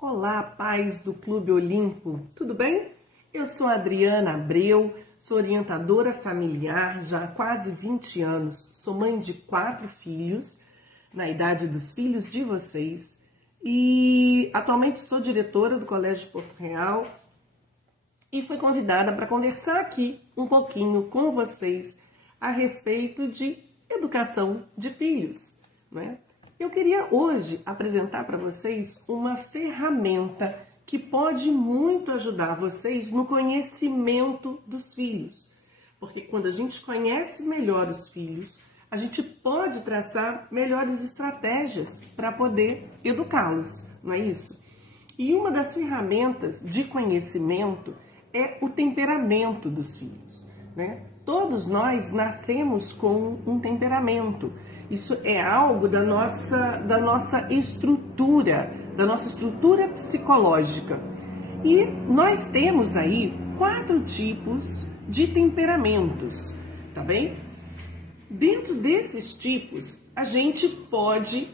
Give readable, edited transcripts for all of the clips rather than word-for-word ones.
Olá, pais do Clube Olimpo, tudo bem? Eu sou a Adriana Abreu, sou orientadora familiar já há quase 20 anos, sou mãe de 4 filhos, na idade dos filhos de vocês, e atualmente sou diretora do Colégio Porto Real e fui convidada para conversar aqui um pouquinho com vocês a respeito de educação de filhos, né? Eu queria hoje apresentar para vocês uma ferramenta que pode muito ajudar vocês no conhecimento dos filhos. Porque quando a gente conhece melhor os filhos, a gente pode traçar melhores estratégias para poder educá-los, não é isso? E uma das ferramentas de conhecimento é o temperamento dos filhos, né? Todos nós nascemos com um temperamento. Isso é algo da nossa estrutura psicológica. E nós temos aí 4 tipos de temperamentos, tá bem? Dentro desses tipos, a gente pode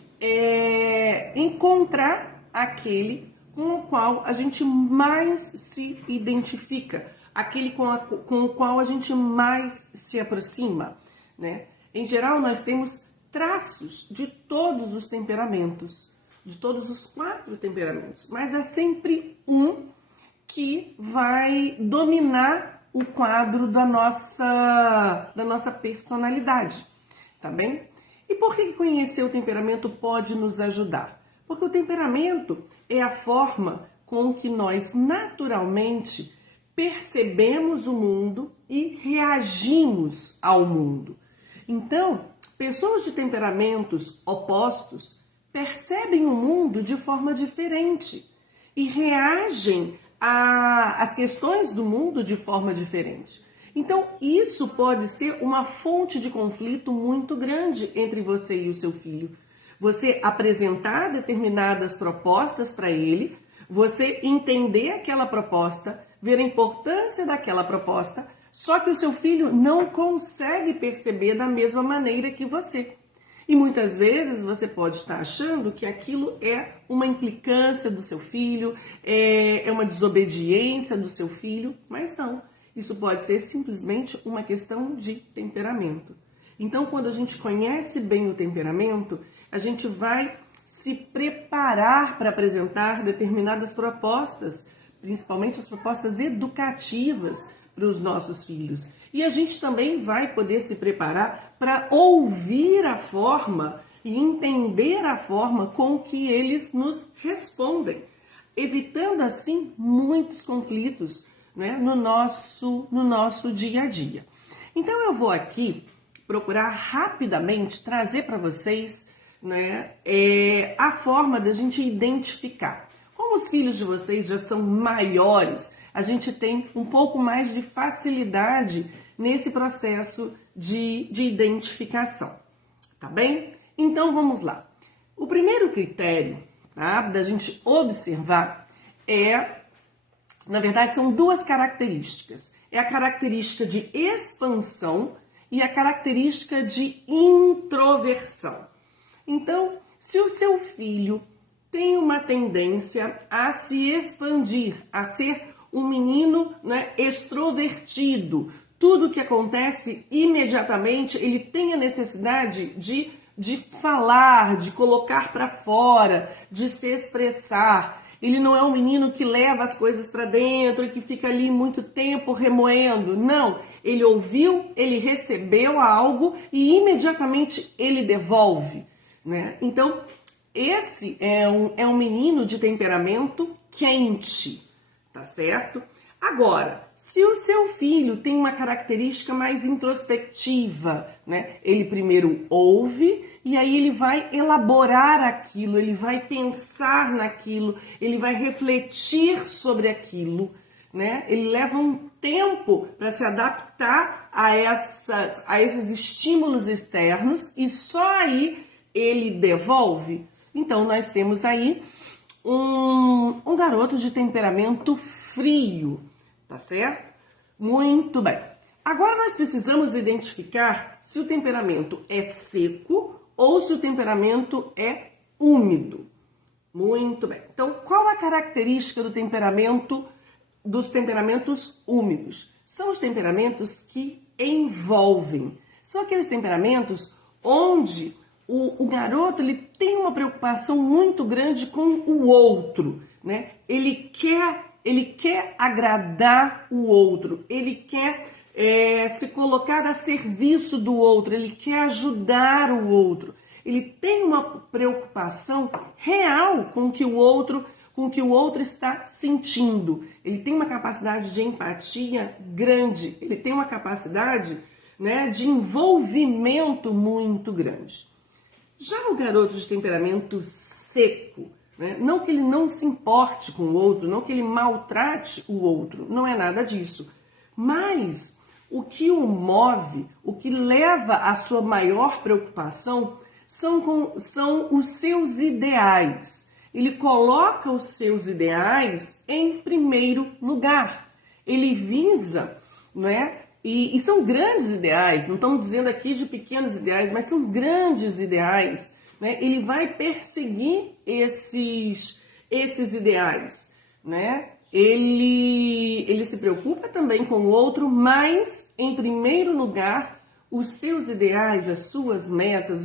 encontrar aquele com o qual a gente mais se identifica, aquele com o qual a gente mais se aproxima, né? Em geral, nós temos traços de todos os temperamentos, de todos os 4 temperamentos, mas é sempre um que vai dominar o quadro da nossa personalidade, tá bem? E por que conhecer o temperamento pode nos ajudar? Porque o temperamento é a forma com que nós naturalmente percebemos o mundo e reagimos ao mundo. Então, pessoas de temperamentos opostos percebem o mundo de forma diferente e reagem às questões do mundo de forma diferente. Então, isso pode ser uma fonte de conflito muito grande entre você e o seu filho. Você apresentar determinadas propostas para ele, você entender aquela proposta, ver a importância daquela proposta, só que o seu filho não consegue perceber da mesma maneira que você. E muitas vezes você pode estar achando que aquilo é uma implicância do seu filho, é uma desobediência do seu filho, mas não. Isso pode ser simplesmente uma questão de temperamento. Então, quando a gente conhece bem o temperamento, a gente vai se preparar para apresentar determinadas propostas, principalmente as propostas educativas para os nossos filhos. E a gente também vai poder se preparar para ouvir a forma e entender a forma com que eles nos respondem, evitando assim muitos conflitos, né, no nosso dia a dia. Então eu vou aqui procurar rapidamente trazer para vocês, né, a forma da gente identificar. Como os filhos de vocês já são maiores, a gente tem um pouco mais de facilidade nesse processo de identificação, tá bem? Então vamos lá. O primeiro critério, tá, da gente observar na verdade, são 2 características. É a característica de expansão e a característica de introversão. Então, se o seu filho tem uma tendência a se expandir, a ser um menino, né, extrovertido, tudo que acontece imediatamente, ele tem a necessidade de falar, de colocar para fora, de se expressar. Ele não é um menino que leva as coisas para dentro e que fica ali muito tempo remoendo. Não, ele ouviu, ele recebeu algo e imediatamente ele devolve, né? Então, esse é um menino de temperamento quente, tá certo? Agora, se o seu filho tem uma característica mais introspectiva, né? Ele primeiro ouve e aí ele vai elaborar aquilo, ele vai pensar naquilo, ele vai refletir sobre aquilo, né? Ele leva um tempo para se adaptar a esses estímulos externos e só aí ele devolve. Então, nós temos aí um garoto de temperamento frio, tá certo? Muito bem. Agora nós precisamos identificar se o temperamento é seco ou se o temperamento é úmido. Muito bem. Então, qual a característica do temperamento, dos temperamentos úmidos? São os temperamentos que envolvem. São aqueles temperamentos onde o garoto ele tem uma preocupação muito grande com o outro, né? Ele quer agradar o outro, ele quer se colocar a serviço do outro, ele quer ajudar o outro. Ele tem uma preocupação real com o que o outro está sentindo. Ele tem uma capacidade de empatia grande, ele tem uma capacidade, né, de envolvimento muito grande. Já o garoto de temperamento seco, né, não que ele não se importe com o outro, não que ele maltrate o outro, não é nada disso. Mas o que o move, o que leva à sua maior preocupação são os seus ideais. Ele coloca os seus ideais em primeiro lugar. Ele visa, né? E são grandes ideais, não estamos dizendo aqui de pequenos ideais, mas são grandes ideais, né? Ele vai perseguir esses ideais, né? Ele se preocupa também com o outro, mas, em primeiro lugar, os seus ideais, as suas metas,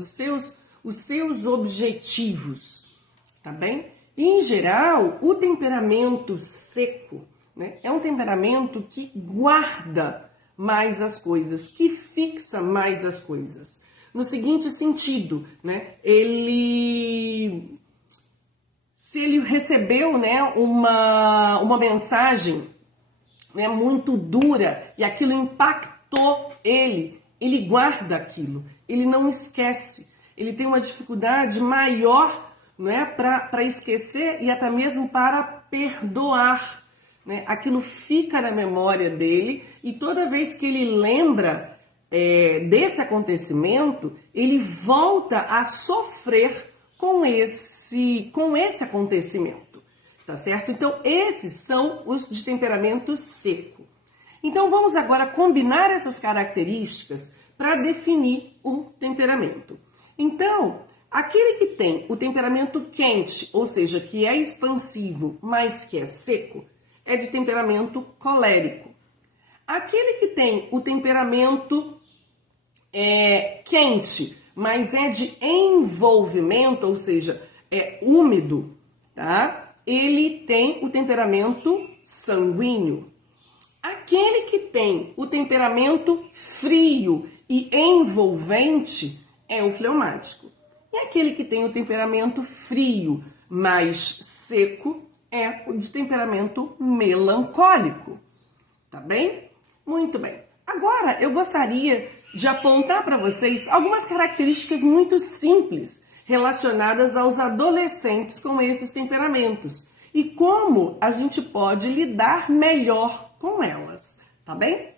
os seus objetivos, tá bem? E, em geral, o temperamento seco, né, é um temperamento que guarda mais as coisas, que fixa mais as coisas. No seguinte sentido, né, se ele recebeu, né, uma mensagem, né, muito dura e aquilo impactou ele guarda aquilo, ele não esquece, ele tem uma dificuldade maior, né, para esquecer e até mesmo para perdoar, né? Aquilo fica na memória dele e toda vez que ele lembra desse acontecimento, ele volta a sofrer com esse acontecimento, tá certo? Então, esses são os de temperamento seco. Então, vamos agora combinar essas características para definir o temperamento. Então, aquele que tem o temperamento quente, ou seja, que é expansivo, mas que é seco, é de temperamento colérico. Aquele que tem o temperamento quente, mas é de envolvimento, ou seja, é úmido, tá? Ele tem o temperamento sanguíneo. Aquele que tem o temperamento frio e envolvente é o fleumático. E aquele que tem o temperamento frio, mais seco, é o de temperamento melancólico. Tá bem? Muito bem. Agora, eu gostaria de apontar para vocês algumas características muito simples relacionadas aos adolescentes com esses temperamentos e como a gente pode lidar melhor com elas, tá bem?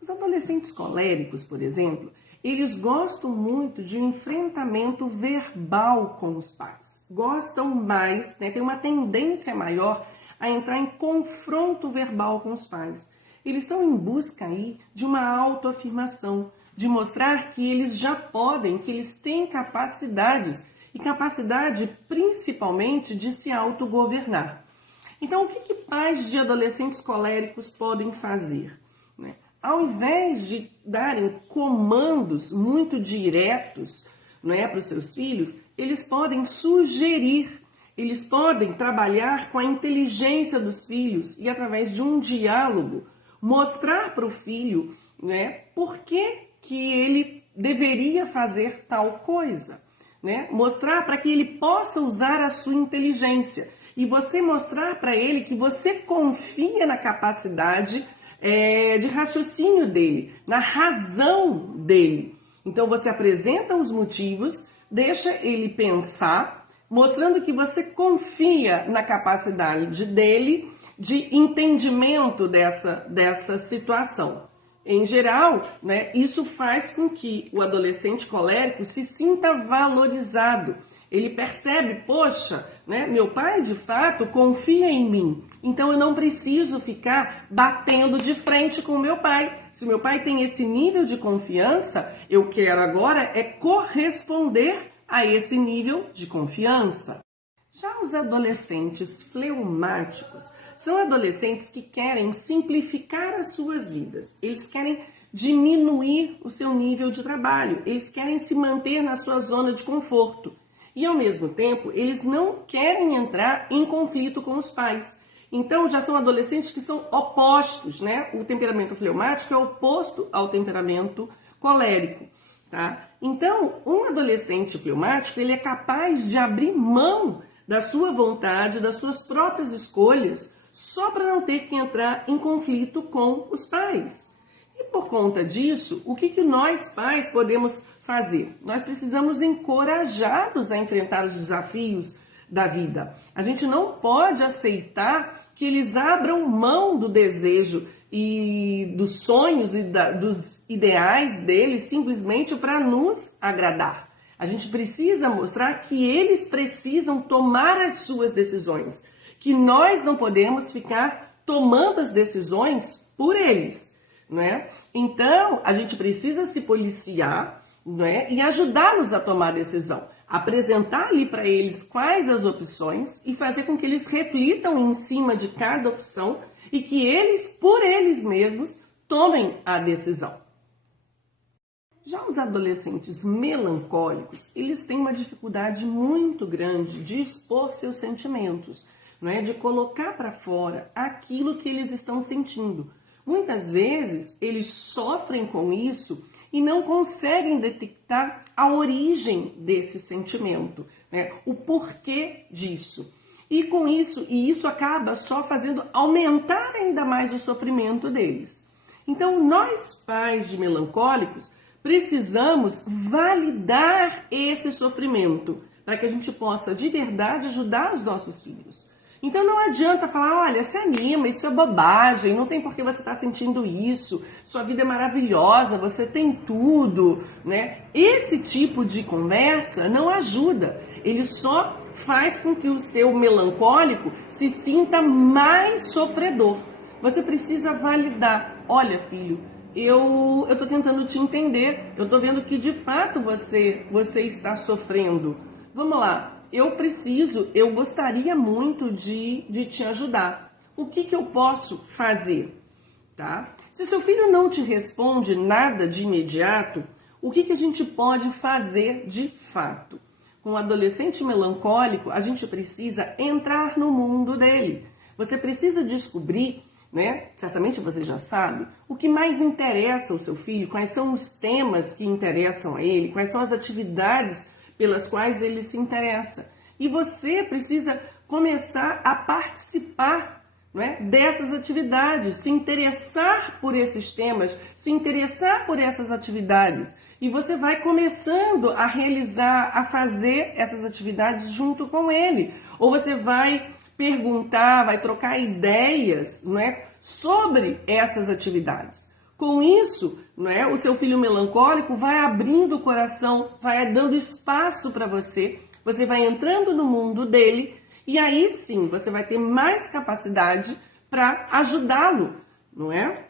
Os adolescentes coléricos, por exemplo, eles gostam muito de um enfrentamento verbal com os pais. Gostam mais, né, tem uma tendência maior a entrar em confronto verbal com os pais. Eles estão em busca aí de uma autoafirmação, de mostrar que eles já podem, que eles têm capacidades, e capacidade principalmente de se autogovernar. Então, o que pais de adolescentes coléricos podem fazer? Né? Ao invés de darem comandos muito diretos, né, para os seus filhos, eles podem sugerir, eles podem trabalhar com a inteligência dos filhos e através de um diálogo, mostrar para o filho, né, por que ele deveria fazer tal coisa. Né? Mostrar para que ele possa usar a sua inteligência. E você mostrar para ele que você confia na capacidade de raciocínio dele, na razão dele. Então você apresenta os motivos, deixa ele pensar, mostrando que você confia na capacidade dele de entendimento dessa situação. Em geral, né, isso faz com que o adolescente colérico se sinta valorizado. Ele percebe, poxa, né, meu pai de fato confia em mim, então eu não preciso ficar batendo de frente com meu pai. Se meu pai tem esse nível de confiança, eu quero agora corresponder a esse nível de confiança. Já os adolescentes fleumáticos são adolescentes que querem simplificar as suas vidas. Eles querem diminuir o seu nível de trabalho. Eles querem se manter na sua zona de conforto. E, ao mesmo tempo, eles não querem entrar em conflito com os pais. Então, já são adolescentes que são opostos, né? O temperamento fleumático é oposto ao temperamento colérico, tá? Então, um adolescente fleumático, ele é capaz de abrir mão da sua vontade, das suas próprias escolhas, só para não ter que entrar em conflito com os pais. E por conta disso, o que nós pais podemos fazer? Nós precisamos encorajá-los a enfrentar os desafios da vida. A gente não pode aceitar que eles abram mão do desejo e dos sonhos e dos ideais deles simplesmente para nos agradar. A gente precisa mostrar que eles precisam tomar as suas decisões, que nós não podemos ficar tomando as decisões por eles, não é? Então, a gente precisa se policiar, não é? E ajudá-los a tomar a decisão. Apresentar ali para eles quais as opções e fazer com que eles reflitam em cima de cada opção e que eles, por eles mesmos, tomem a decisão. Já os adolescentes melancólicos, eles têm uma dificuldade muito grande de expor seus sentimentos, não é? De colocar para fora aquilo que eles estão sentindo. Muitas vezes, eles sofrem com isso e não conseguem detectar a origem desse sentimento, né? O porquê disso. E com isso, isso acaba só fazendo aumentar ainda mais o sofrimento deles. Então, nós pais de melancólicos precisamos validar esse sofrimento para que a gente possa de verdade ajudar os nossos filhos. Então não adianta falar, olha, se anima, isso é bobagem, não tem por que você estar sentindo isso, sua vida é maravilhosa, você tem tudo, né? Esse tipo de conversa não ajuda, ele só faz com que o seu melancólico se sinta mais sofredor. Você precisa validar, olha filho, eu tô tentando te entender, eu tô vendo que de fato você está sofrendo. Vamos lá, eu gostaria muito de te ajudar. O que eu posso fazer? Tá? Se seu filho não te responde nada de imediato, o que a gente pode fazer de fato? Com o adolescente melancólico, a gente precisa entrar no mundo dele. Você precisa descobrir, né? Certamente você já sabe, o que mais interessa ao seu filho, quais são os temas que interessam a ele, quais são as atividades pelas quais ele se interessa. E você precisa começar a participar, não é, dessas atividades, se interessar por esses temas, se interessar por essas atividades. E você vai começando a realizar, a fazer essas atividades junto com ele. Ou você vai perguntar, vai trocar ideias, não é, sobre essas atividades. Com isso, não é, o seu filho melancólico vai abrindo o coração, vai dando espaço para você, você vai entrando no mundo dele e aí sim você vai ter mais capacidade para ajudá-lo, não é?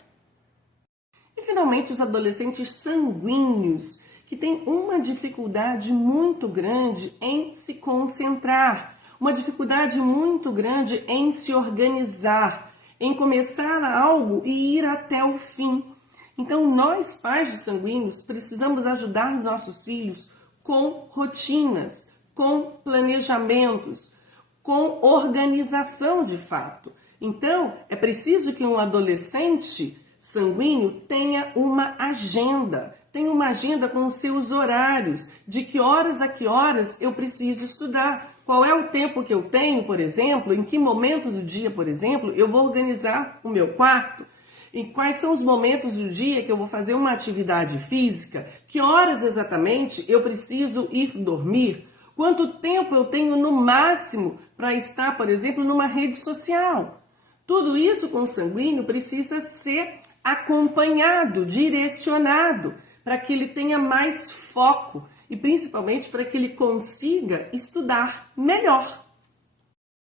E finalmente os adolescentes sanguíneos, que têm uma dificuldade muito grande em se concentrar, uma dificuldade muito grande em se organizar, em começar algo e ir até o fim. Então, nós, pais de sanguíneos, precisamos ajudar nossos filhos com rotinas, com planejamentos, com organização de fato. Então, é preciso que um adolescente sanguíneo tenha uma agenda com os seus horários, de que horas a que horas eu preciso estudar. Qual é o tempo que eu tenho, por exemplo, em que momento do dia, por exemplo, eu vou organizar o meu quarto? E quais são os momentos do dia que eu vou fazer uma atividade física? Que horas exatamente eu preciso ir dormir? Quanto tempo eu tenho no máximo para estar, por exemplo, numa rede social? Tudo isso com o sanguíneo precisa ser acompanhado, direcionado, para que ele tenha mais foco e principalmente para que ele consiga estudar melhor.